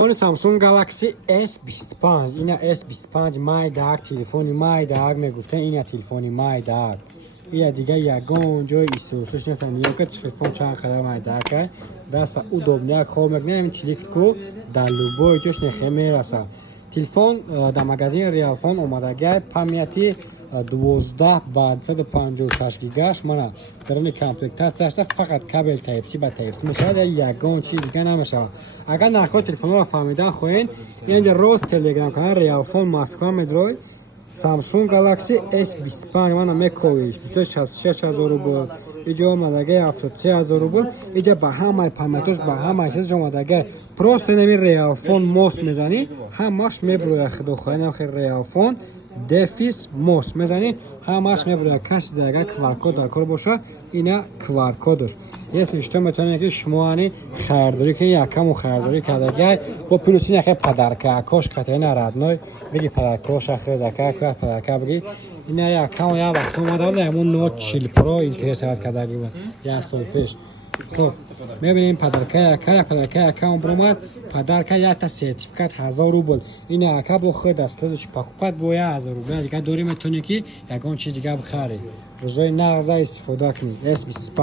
Samsung Galaxy S25 اینا S25 مای دارک تلفنی مای دارک میگفتن اینا تلفنی مای دارک یا دیگه یگان جای استوسش نیست نیو که تلفن چند خدمه مای دارک دست удобно خوب میگن چلیک کو در لوبوی جوش نخمه رسا تلفن در مغازین ریالفون اومده پامیتی 12 با 156 گیگاش منو درون کامپلکتاسیش فقط کابل تایپ سی با تایپ سی میشه یگان چیز دیگه نمیشه اگر نخواهید تلفن رو فهمیدن خوین اینجا روز تلگرام کانال ریالفون ماسکو میدروی سامسونگ گالاکسی S25 منو میکویش 266,000 روبل اینجا اومده 73,000 روبل اینجا با همه پامتوش با همه چیز اومده پروست نمی ریالفون موس میزنی همش میبروی خدو خواهی خیلی ریالفون دفیس موس میزنی همش میبروی کسی دیگه QR کد کار باشه اینا QR کدش если что میتونید که شما انی خریداری کنید یا کمو خریداری کرده با پلوسی نخه پدرکه کاش کاتینا رادنوی بگی پدرکاش خرید که پدرکه بگی اینا یا کمو یا وقت اومده همون نوت 40 پرو اینترنت کرده بود یا سولفیش خب میبینیم پدرکه کم برومد پدرکه یا تا سرتیفیکات 1000 روبل اینا اکا با خود دستش پاکوپت بویا 1000 روبل دیگه دوری میتونی که یگان چیز دیگه بخری روزای نغزه استفاده کنی S25